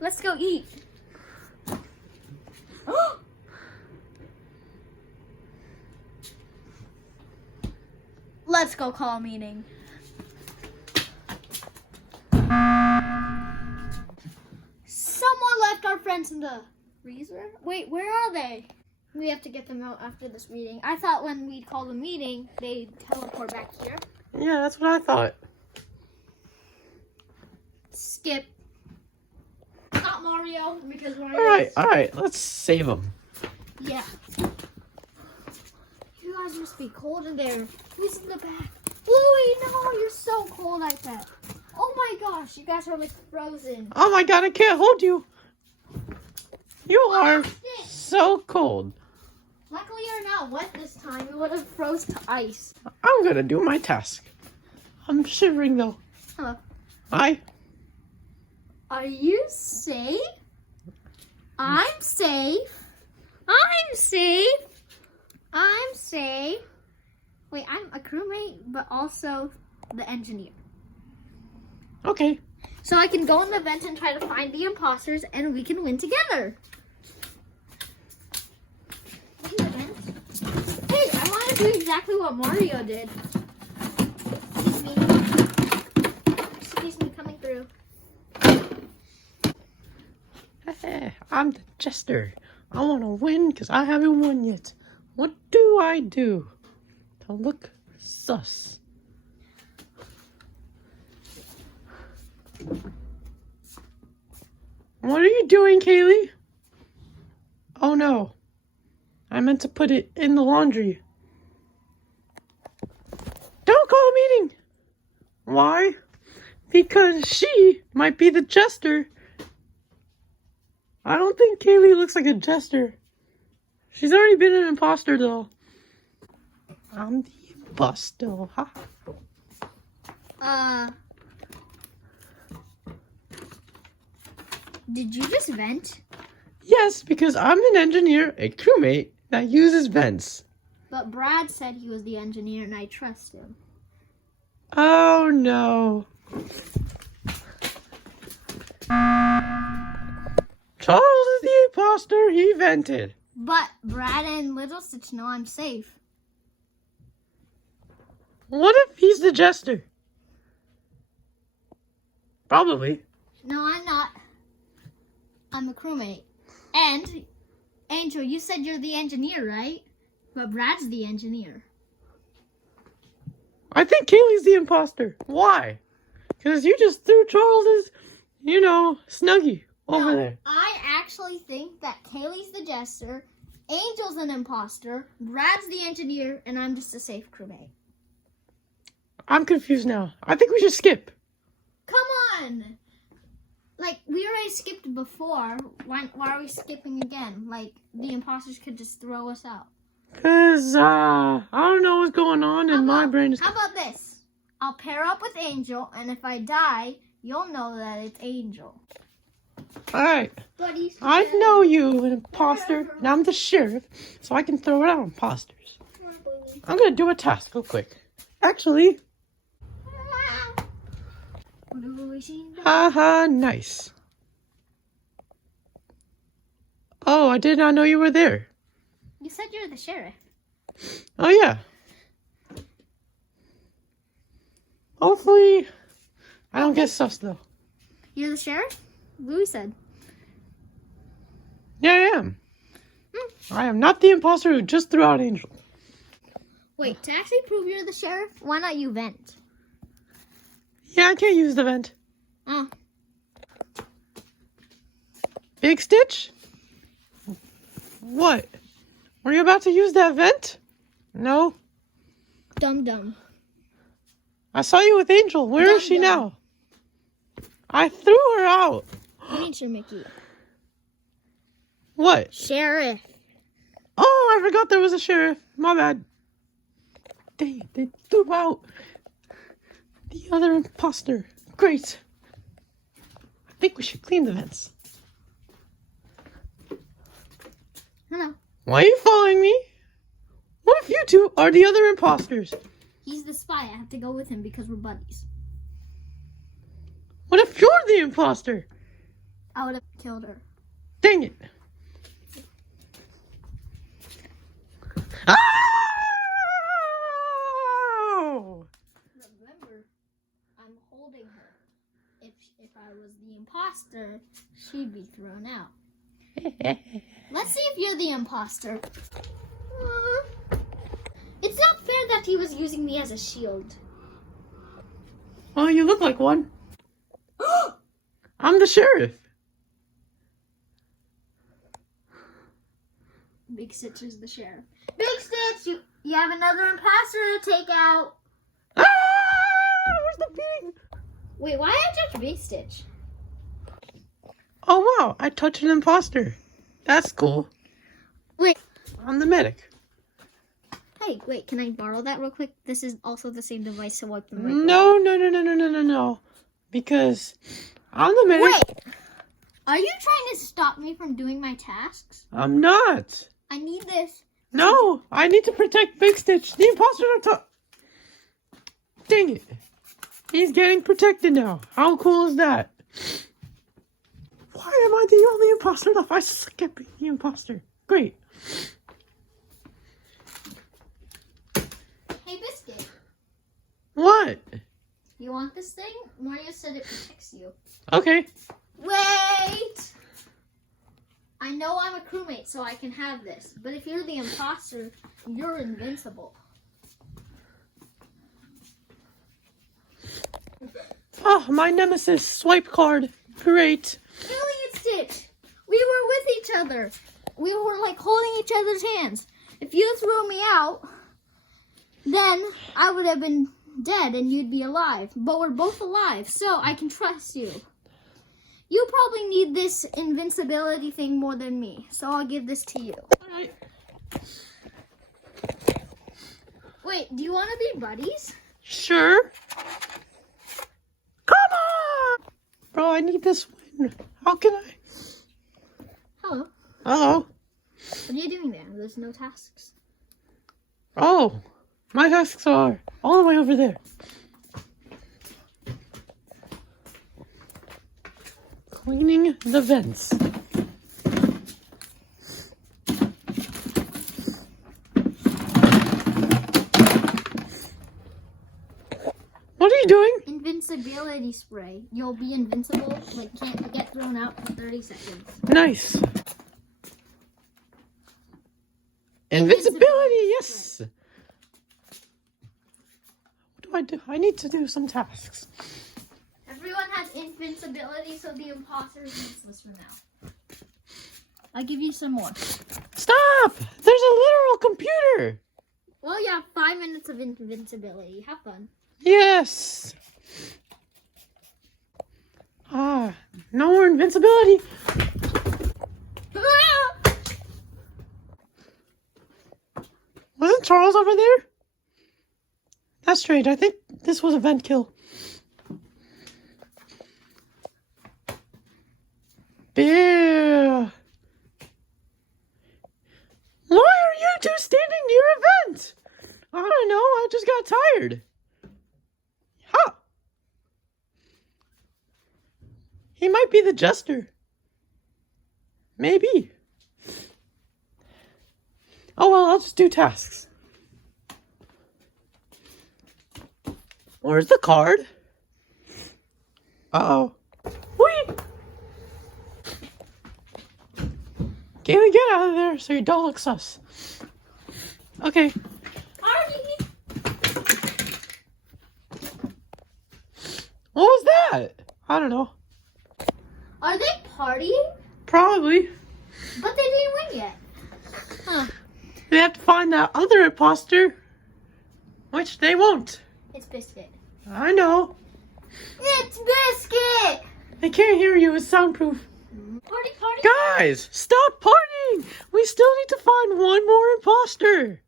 Let's go eat. Let's go call a meeting. Someone left our friends in the freezer. Wait, where are they? We have to get them out after this meeting. I thought when we call the meeting, they'd teleport back here. Yeah, that's what I thought. Skip. Not Mario, because Mario. All right. Let's save them. Yeah. You guys must be cold in there. Who's in the back? Bluey, no, you're so cold, I bet. Oh my gosh, you guys are like frozen. Oh my God, I can't hold you. You are so cold. Luckily, you're not wet this time. You would have froze to ice. I'm gonna do my task. I'm shivering though. Hello. Hi. Are you safe? I'm safe. I'm safe. I'm safe. Wait, I'm a crewmate, but also the engineer. Okay. So I can go in the vent and try to find the imposters, and we can win together. In the vent? Hey, I want to do exactly what Mario did. Excuse me. Excuse me, coming through. I'm the jester. I want to win because I haven't won yet. What do I do to look sus? What are you doing, Kaylee? Oh no. I meant to put it in the laundry. Don't call a meeting. Why? Because she might be the jester. I don't think Kaylee looks like a jester. She's already been an imposter though. I'm the imposter. Ha. Did you just vent? Yes, because I'm an engineer, a crewmate that uses vents. But Brad said he was the engineer, and I trust him. Oh no. Charles is the imposter. He vented. But Brad and Little Stitch know I'm safe. What if he's the jester? Probably. No, I'm not. I'm a crewmate. And, Angel, you said you're the engineer, right? But Brad's the engineer. I think Kaylee's the imposter. Why? Because you just threw Charles's, Snuggie over there. I actually think that Kaylee's the jester, Angel's an imposter, Brad's the engineer, and I'm just a safe crewmate. I'm confused now. I think we should skip. Come on! Like, we already skipped before. Why are we skipping again? Like, the imposters could just throw us out. Because, I don't know what's going on and my brain is... How about this? I'll pair up with Angel, and if I die, you'll know that it's Angel. Alright. Buddies. I know you, an imposter, and I'm the sheriff, so I can throw out imposters. I'm going to do a task real quick. Actually... Haha, nice. Oh, I did not know you were there. You said you're the sheriff. Oh, yeah. Hopefully, I don't get sus, though. You're the sheriff? Louis said. Yeah, I am. I am not the imposter who just threw out Angel. Wait, to actually prove you're the sheriff, why not you vent? Yeah, I can't use the vent. Oh. Big Stitch? What? Were you about to use that vent? No? Dum-dum. I saw you with Angel. Where is she now? I threw her out. Nature Mickey. What? Sheriff. Oh, I forgot there was a sheriff. My bad. Dang it, they threw out the other imposter. Great. I think we should clean the vents. Hello. Why are you following me? What if you two are the other imposters? He's the spy. I have to go with him because we're buddies. What if you're the imposter? I would have killed her. Dang it. Oh! Remember, I'm holding her. If I was the imposter, she'd be thrown out. Let's see if you're the imposter. It's not fair that he was using me as a shield. Well, you look like one. I'm the sheriff. Big Stitch is the sheriff. Big Stitch, you have another imposter to take out. Ah! Where's the pig? Wait, why did I touch Big Stitch? Oh, wow. I touched an imposter. That's cool. Wait. I'm the medic. Hey, wait, can I borrow that real quick? This is also the same device to wipe them right. No. Because I'm the medic. Wait! Are you trying to stop me from doing my tasks? I'm not. I need this. No, I need to protect Big Stitch. The imposter on top. Dang it. He's getting protected now. How cool is that? Why am I the only imposter left? I suck at being the imposter. Great. Hey, Biscuit. What? You want this thing? Mario said it protects you. Okay. Wait! I know I'm a crewmate, so I can have this. But if you're the imposter, you're invincible. Oh, my nemesis. Swipe card. Great. Lily and Stitch! We were with each other. We were like holding each other's hands. If you threw me out, then I would have been dead and you'd be alive. But we're both alive, so I can trust you. You probably need this invincibility thing more than me, so I'll give this to you. Alright. Wait, do you want to be buddies? Sure. Come on! Bro, I need this win. How can I? Hello. Hello. What are you doing there? There's no tasks. Oh, my tasks are all the way over there. Cleaning the vents. What are you doing? Invincibility spray. You'll be invincible, like can't get thrown out for 30 seconds. Nice. Invincibility, yes. What do I do? I need to do some tasks. Everyone has invincibility, so the imposter is useless for now. I'll give you some more. Stop! There's a literal computer. Well, you have 5 minutes of invincibility. Have fun. Yes. Ah, no more invincibility. Wasn't Charles over there? That's strange. I think this was a vent kill. Beer. Why are you two standing near a vent? I don't know. I just got tired. Huh. He might be the jester. Maybe. Oh well, I'll just do tasks. Where's the card? Uh-oh. Whee! Kaylee, get out of there so you don't look sus. Okay. What was that? I don't know. Are they partying? Probably. But they didn't win yet. Huh. They have to find that other imposter. Which they won't. It's Biscuit. I know. It's Biscuit! They can't hear you. It's soundproof. Party, party. Guys, stop partying. We still need to find one more imposter.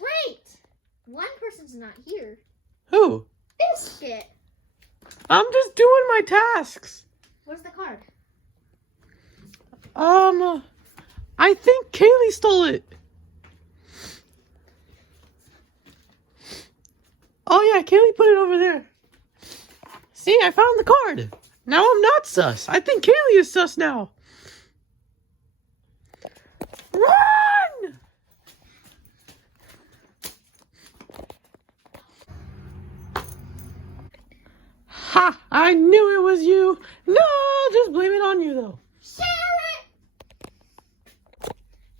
Wait! One person's not here. Who? Biscuit. I'm just doing my tasks. Where's the card? I think Kaylee stole it. Oh yeah, Kaylee put it over there. See, I found the card. Now I'm not sus. I think Kaylee is sus now. Run! Ha! I knew it was you. No, just blame it on you though. Share it!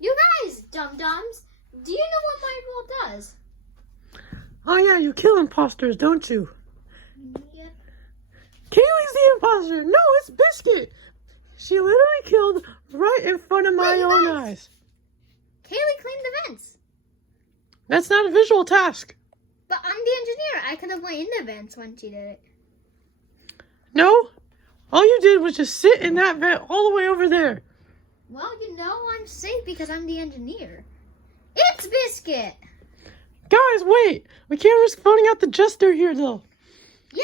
You guys, dum-dums, do you know what my rule does? Oh yeah, you kill imposters, don't you? Yep. Kaylee's the imposter. No, it's Biscuit. She literally killed right in front of my Wait, you own guys. eyes. Kaylee cleaned the vents. That's not a visual task. But I'm the engineer. I could have went in the vents when she did it. No, all you did was just sit in that vent all the way over there. Well, you know I'm safe because I'm the engineer. It's Biscuit! Guys, wait. We can't risk voting out the jester here, though. Yeah!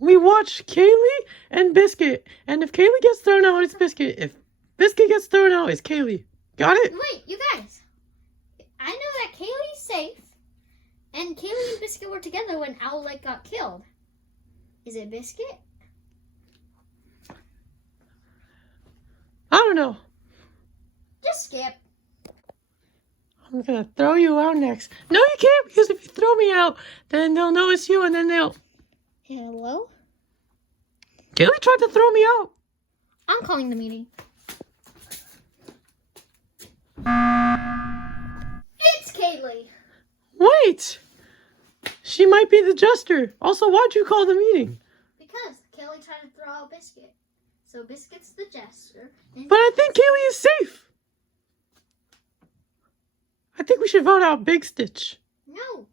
We watch Kaylee and Biscuit. And if Kaylee gets thrown out, it's Biscuit. If Biscuit gets thrown out, it's Kaylee. Got it? Wait, you guys. I know that Kaylee's safe. And Kaylee and Biscuit were together when Owlette got killed. Is it Biscuit? I don't know. Just skip. I'm gonna throw you out next. No, you can't, because if you throw me out, then they'll know it's you, and then they'll... Hello? Kaylee tried to throw me out. I'm calling the meeting. It's Kaylee. Wait! She might be the jester. Also, why'd you call the meeting? Because Kaylee tried to throw out Biscuit. So Biscuit's the jester. And But I think Kaylee is safe. I think we should vote out Big Stitch. no.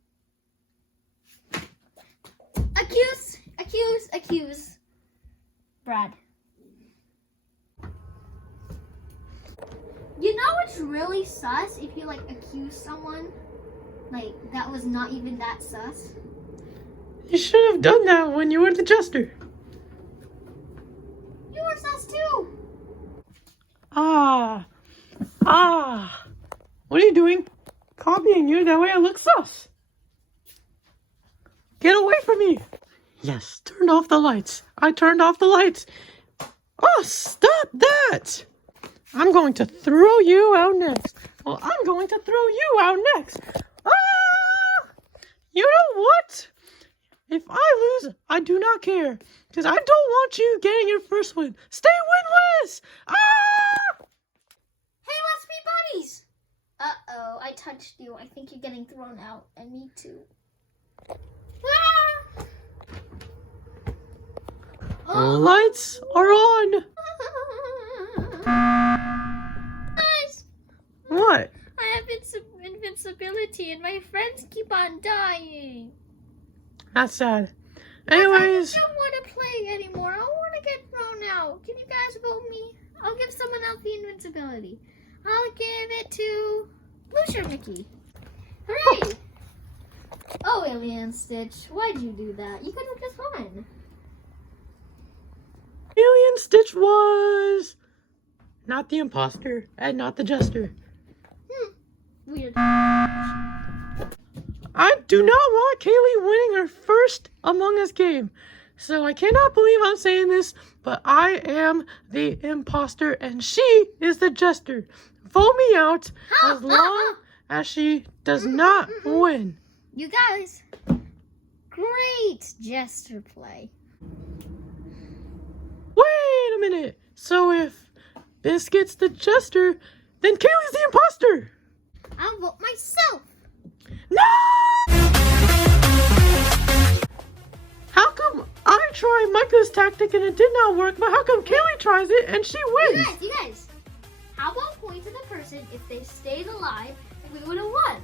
Accuse. Brad. You know what's really sus if you like accuse someone like that was not even that sus? You should have done that when you were the jester. You were sus too. Ah. What are you doing? Copying you, that way I look sus. Get away from me. Yes, turn off the lights. I turned off the lights. Oh, stop that. I'm going to throw you out next. Well, I'm going to throw you out next. Ah! You know what? If I lose, I do not care. Because I don't want you getting your first win. Stay winless! Ah! Hey, let's be buddies. Uh-oh, I touched you. I think you're getting thrown out. And me too. Ah! Lights are on. Guys, What? I have invincibility and my friends keep on dying. That's sad. I Anyways, don't want to play anymore. I want to get thrown out. Can you guys vote me? I'll give someone else the invincibility. I'll give it to Blue Shirt Mickey. Hooray! Oh, Alien Stitch, why'd you do that? You could have just won. Alien Stitch was not the imposter and not the jester. Weird. I do not want Kaylee winning her first Among Us game. So I cannot believe I'm saying this, but I am the imposter and she is the jester. Vote me out as long as she does not win. You guys, great jester play. Wait a minute. So if Biscuit's the jester, then Kaylee's the imposter. I'll vote myself. No! How come I tried Micah's tactic and it did not work, but how come Kaylee tries it and she wins? You guys, how about point to the person if they stayed alive and we would have won?